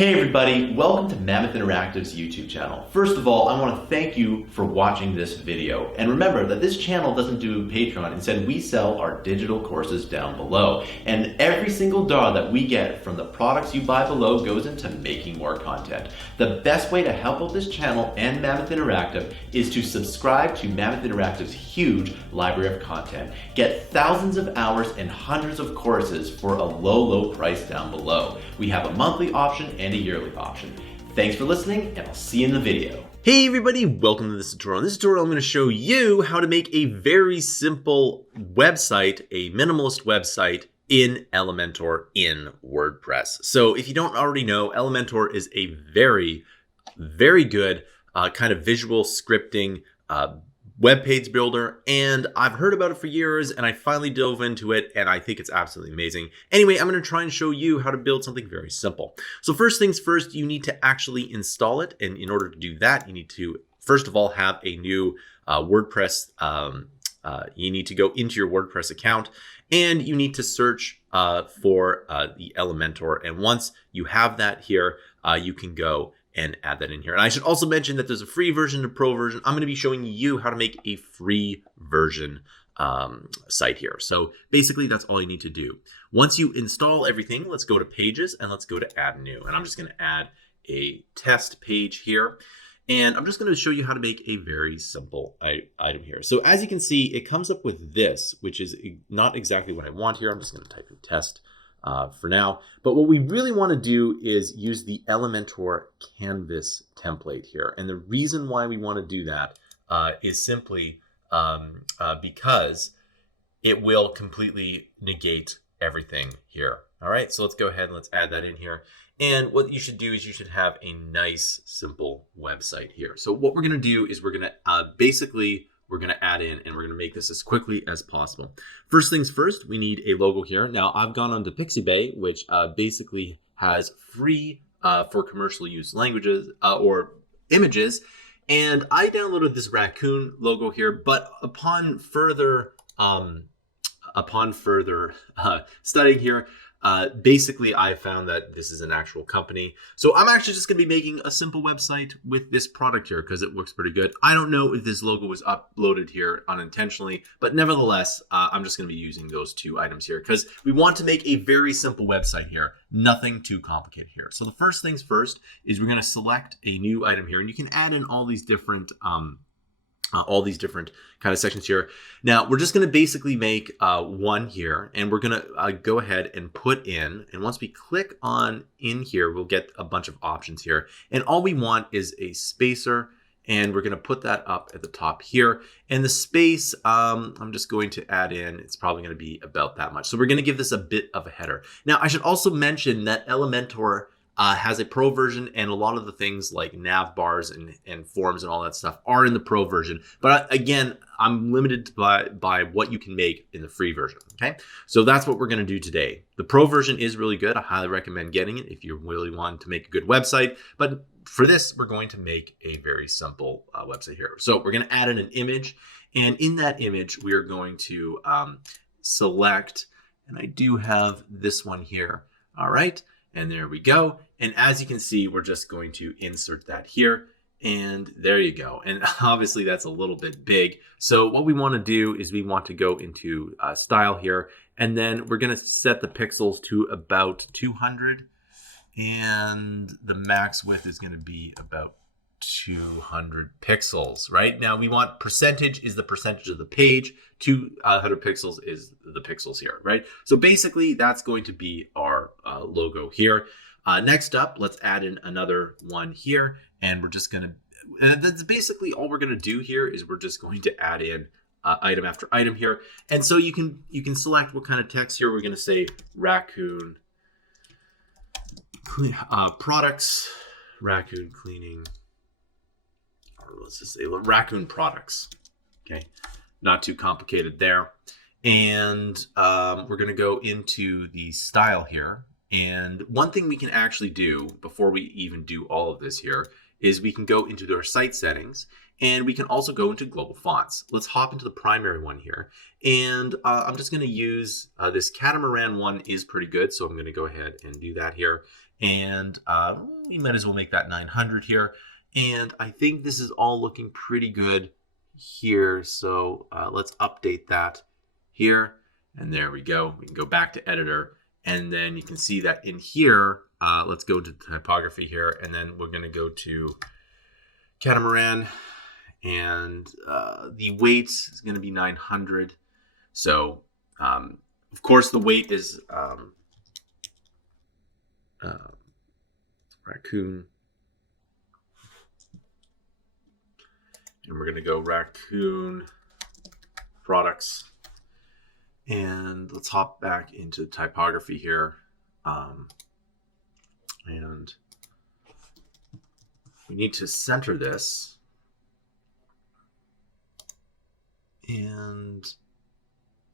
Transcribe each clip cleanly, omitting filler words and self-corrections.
Hey everybody, welcome to Mammoth Interactive's YouTube channel. First of all, I want to thank you for watching this video. And remember that this channel doesn't do Patreon. Instead, we sell our digital courses down below. And every single dollar that we get from the products you buy below goes into making more content. The best way to help out this channel and Mammoth Interactive is to subscribe to Mammoth Interactive's huge library of content. Get thousands of hours and hundreds of courses for a low price down below. We have a monthly option and a yearly option. Thanks for listening, and I'll see you in the video. Hey everybody, welcome to this tutorial. In this tutorial, I'm going to show you how to make a very simple website, a minimalist website in Elementor in WordPress. So if you don't already know, Elementor is a very good kind of visual scripting web page builder, and I've heard about it for years, and I finally dove into it, and I think it's absolutely amazing. Anyway, I'm going to try and show you how to build something very simple. So first things first, you need to actually install it, and in order to do that, you need to first of all have a new WordPress. You need to go into your WordPress account, and you need to search for the Elementor. And once you have that here, you can go and add that in here. And I should also mention that there's a free version and a pro version. I'm going to be showing you how to make a free version site here. So basically that's all you need to do. Once you install everything, let's go to pages and let's go to add new. And I'm just going to add a test page here. And I'm just going to show you how to make a very simple item here. So as you can see, it comes up with this, which is not exactly what I want here. I'm just going to type in test for now. But what we really want to do is use the Elementor canvas template here. And the reason why we want to do that is simply because it will completely negate everything here. All right, so let's go ahead and let's add that in here. And what you should do is you should have a nice, simple website here. So what we're going to do is we're going to we're going to add in, and we're going to make this as quickly as possible. First things first, we need a logo here. Now, I've gone on to Pixabay, which basically has free for commercial use languages or images. And I downloaded this raccoon logo here, but upon further studying here, basically I found that this is an actual company. So I'm actually just going to be making a simple website with this product here because it looks pretty good. I don't know if this logo was uploaded here unintentionally, but nevertheless, I'm just going to be using those two items here because we want to make a very simple website here. Nothing too complicated here. So the first things first is we're going to select a new item here, and you can add in all these different kind of sections here. Now we're just going to basically make one here, and we're going to go ahead and put in, and once we click on in here, we'll get a bunch of options here. And all we want is a spacer, and we're going to put that up at the top here. And the space, I'm just going to add in, it's probably going to be about that much. So we're going to give this a bit of a header. Now I should also mention that Elementor has a pro version, and a lot of the things like nav bars and forms and all that stuff are in the pro version. But again, I'm limited by what you can make in the free version. Okay, so that's what we're going to do today. The pro version is really good. I highly recommend getting it if you really want to make a good website. But for this, we're going to make a very simple website here. So we're going to add in an image, and in that image, we are going to select, and I do have this one here. All right. And there we go. And as you can see, we're just going to insert that here. And there you go. And obviously that's a little bit big. So what we want to do is we want to go into style here. And then we're going to set the pixels to about 200. And the max width is going to be about 200 pixels, right? Now we want percentage is the percentage of the page. 200 pixels is the pixels here, right? So basically that's going to be our logo here. Next up, let's add in another one here, and we're just going to, and that's basically all we're going to do here is we're just going to add in item after item here. And so you can select what kind of text here. We're going to say raccoon products, raccoon cleaning, or let's just say raccoon products. Okay, not too complicated there. And we're going to go into the style here. And one thing we can actually do before we even do all of this here is we can go into our site settings, and we can also go into global fonts. Let's hop into the primary one here. And I'm just going to use this catamaran one is pretty good. So I'm going to go ahead and do that here. And we might as well make that 900 here. And I think this is all looking pretty good here. So let's update that here. And there we go. We can go back to editor. And then you can see that in here, let's go to typography here. And then we're going to go to catamaran. And the weight is going to be 900. So, of course, the weight is raccoon. And we're going to go raccoon products. And let's hop back into typography here. And we need to center this. And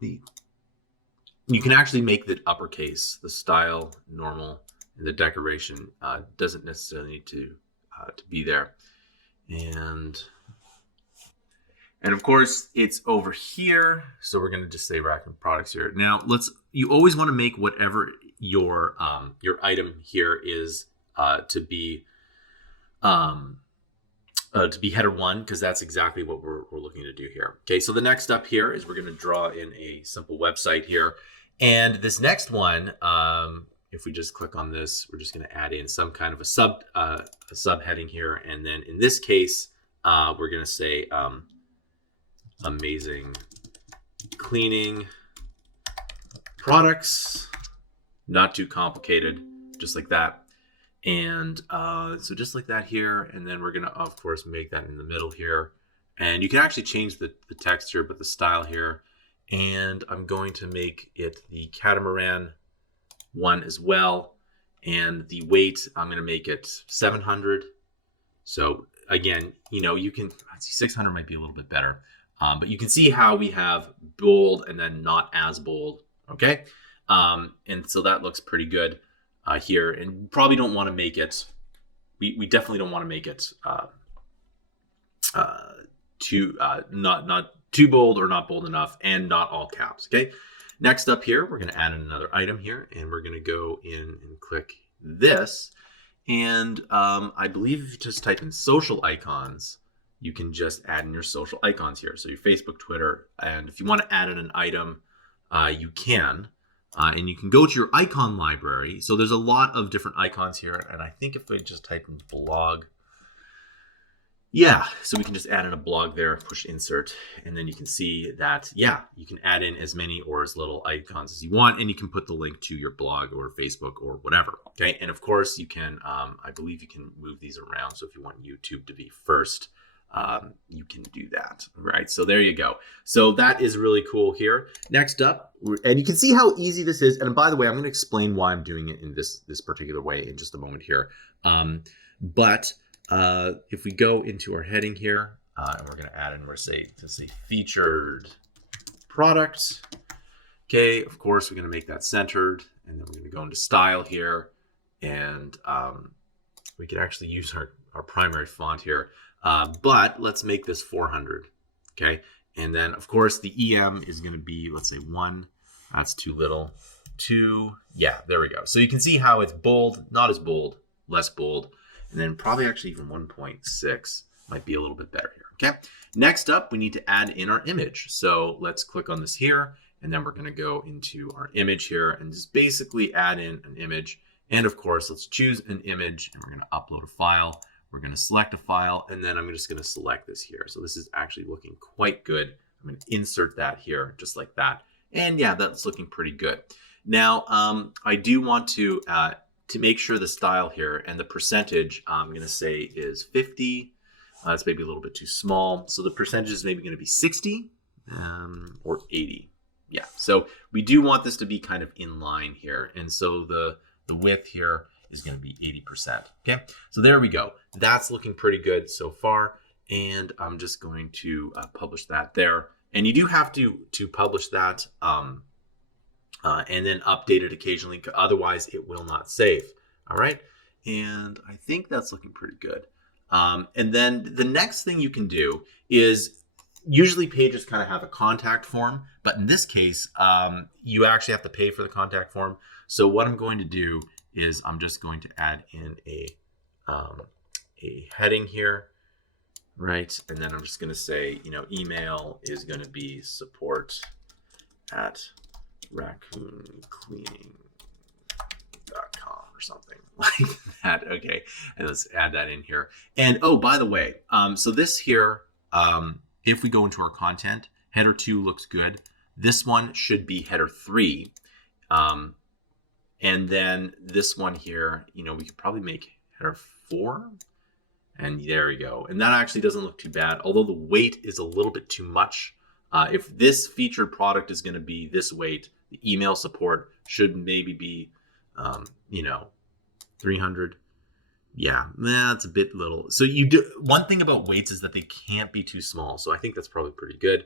you can actually make the uppercase, the style, normal, and the decoration doesn't necessarily need to be there. And of course it's over here. So we're going to just say raccoon products here. Now you always want to make whatever your item here is to be header 1, because that's exactly what we're looking to do here. Okay, so the next step here is we're going to draw in a simple website here. And this next one, if we just click on this, we're just going to add in some kind of a subheading here. And then in this case, we're going to say amazing cleaning products, not too complicated, just like that. And so just like that here, and then we're going to, of course, make that in the middle here. And you can actually change the text here, but the style here. And I'm going to make it the catamaran one as well. And the weight, I'm going to make it 700. So again, you can, let's see, 600 might be a little bit better. But you can see how we have bold and then not as bold. Okay. And so that looks pretty good. Here, and probably don't want to make it, we definitely don't want to make it too not too bold or not bold enough, and not all caps. Okay, next up here, we're going to add another item here, and we're going to go in and click this. And I believe if you just type in social icons, you can just add in your social icons here. So your Facebook, Twitter, and if you want to add in an item, you can. And you can go to your icon library. So there's a lot of different icons here. And I think if we just type in blog, yeah, so we can just add in a blog there, push insert, and then you can see that, yeah, you can add in as many or as little icons as you want, and you can put the link to your blog or Facebook or whatever. Okay, and of course you can, I believe you can move these around. So if you want YouTube to be first, you can do that, right? So there you go. So that is really cool here. Next up, and you can see how easy this is. And by the way, I'm going to explain why I'm doing it in this particular way in just a moment here. But if we go into our heading here, and we're going to add in, we're say featured products. Okay, of course we're going to make that centered, and then we're going to go into style here, and we could actually use our primary font here. But let's make this 400, okay? And then, of course, the EM is going to be, let's say 1. That's too little. 2, yeah, there we go. So you can see how it's bold, not as bold, less bold. And then probably actually even 1.6 might be a little bit better here, okay? Next up, we need to add in our image. So let's click on this here, and then we're going to go into our image here and just basically add in an image. And of course, let's choose an image, and we're going to upload a file. We're going to select a file, and then I'm just going to select this here. So this is actually looking quite good. I'm going to insert that here just like that. And yeah, that's looking pretty good. Now, I do want to make sure the style here and the percentage I'm going to say is 50. That's maybe a little bit too small. So the percentage is maybe going to be 60 or 80. Yeah, so we do want this to be kind of in line here. And so the width here is going to be 80%. Okay, so there we go. That's looking pretty good so far. And I'm just going to publish that there. And you do have to publish that and then update it occasionally. Otherwise, it will not save. All right. And I think that's looking pretty good. And then the next thing you can do is usually pages kind of have a contact form. But in this case, you actually have to pay for the contact form. So what I'm going to do is I'm just going to add in a heading here, right? And then I'm just going to say, you know, email is going to be support@raccooncleaning.com or something like that. Okay, and let's add that in here. And oh, by the way, so this here, if we go into our content, header 2 looks good. This one should be header 3. And then this one here, you know, we could probably make header 4. And there we go. And that actually doesn't look too bad, although the weight is a little bit too much. If this featured product is going to be this weight, the email support should maybe be, you know, 300. Yeah, that's a bit little. So you do, one thing about weights is that they can't be too small. So I think that's probably pretty good.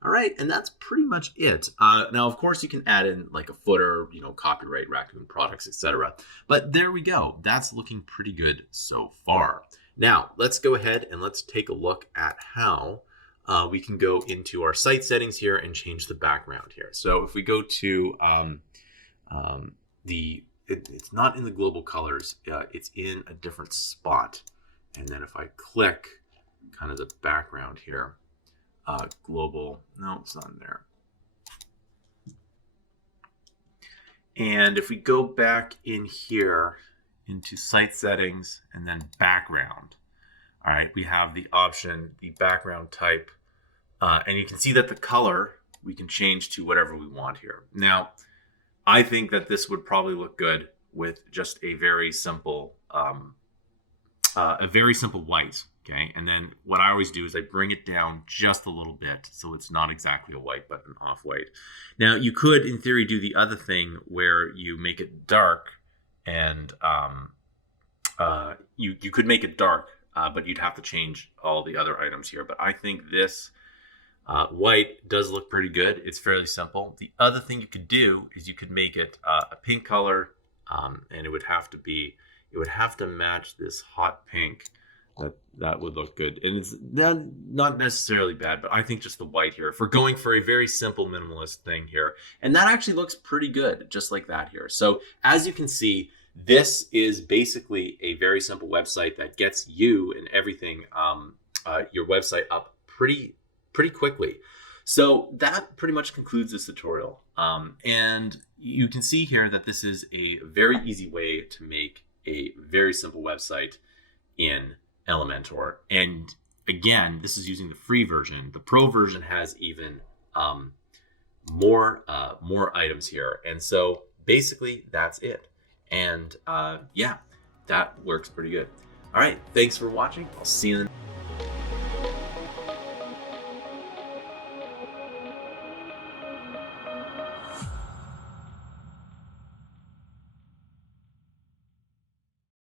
All right, and that's pretty much it. Now, of course, you can add in like a footer, you know, copyright, Raccoon products, etc. But there we go. That's looking pretty good so far. Now, let's go ahead and let's take a look at how we can go into our site settings here and change the background here. So if we go to it's not in the global colors, it's in a different spot. And then if I click kind of the background here, global, no, it's not in there. And if we go back in here into site settings and then background, all right, we have the option, the background type, and you can see that the color we can change to whatever we want here. Now, I think that this would probably look good with just a very simple white. Okay, and then what I always do is I bring it down just a little bit so it's not exactly a white but an off-white. Now, you could, in theory, do the other thing where you make it dark, and you could make it dark, but you'd have to change all the other items here. But I think this white does look pretty good. It's fairly simple. The other thing you could do is you could make it a pink color, and it would have to match this hot pink. That would look good, and it's not necessarily bad, but I think just the white here, if we're going for a very simple minimalist thing here, and that actually looks pretty good, just like that here. So as you can see, this is basically a very simple website that gets you and everything, your website up pretty quickly. So that pretty much concludes this tutorial, and you can see here that this is a very easy way to make a very simple website in Elementor. And again, this is using the free version. The pro version has even more items here. And so basically that's it. And yeah, that works pretty good. All right, thanks for watching. I'll see you in the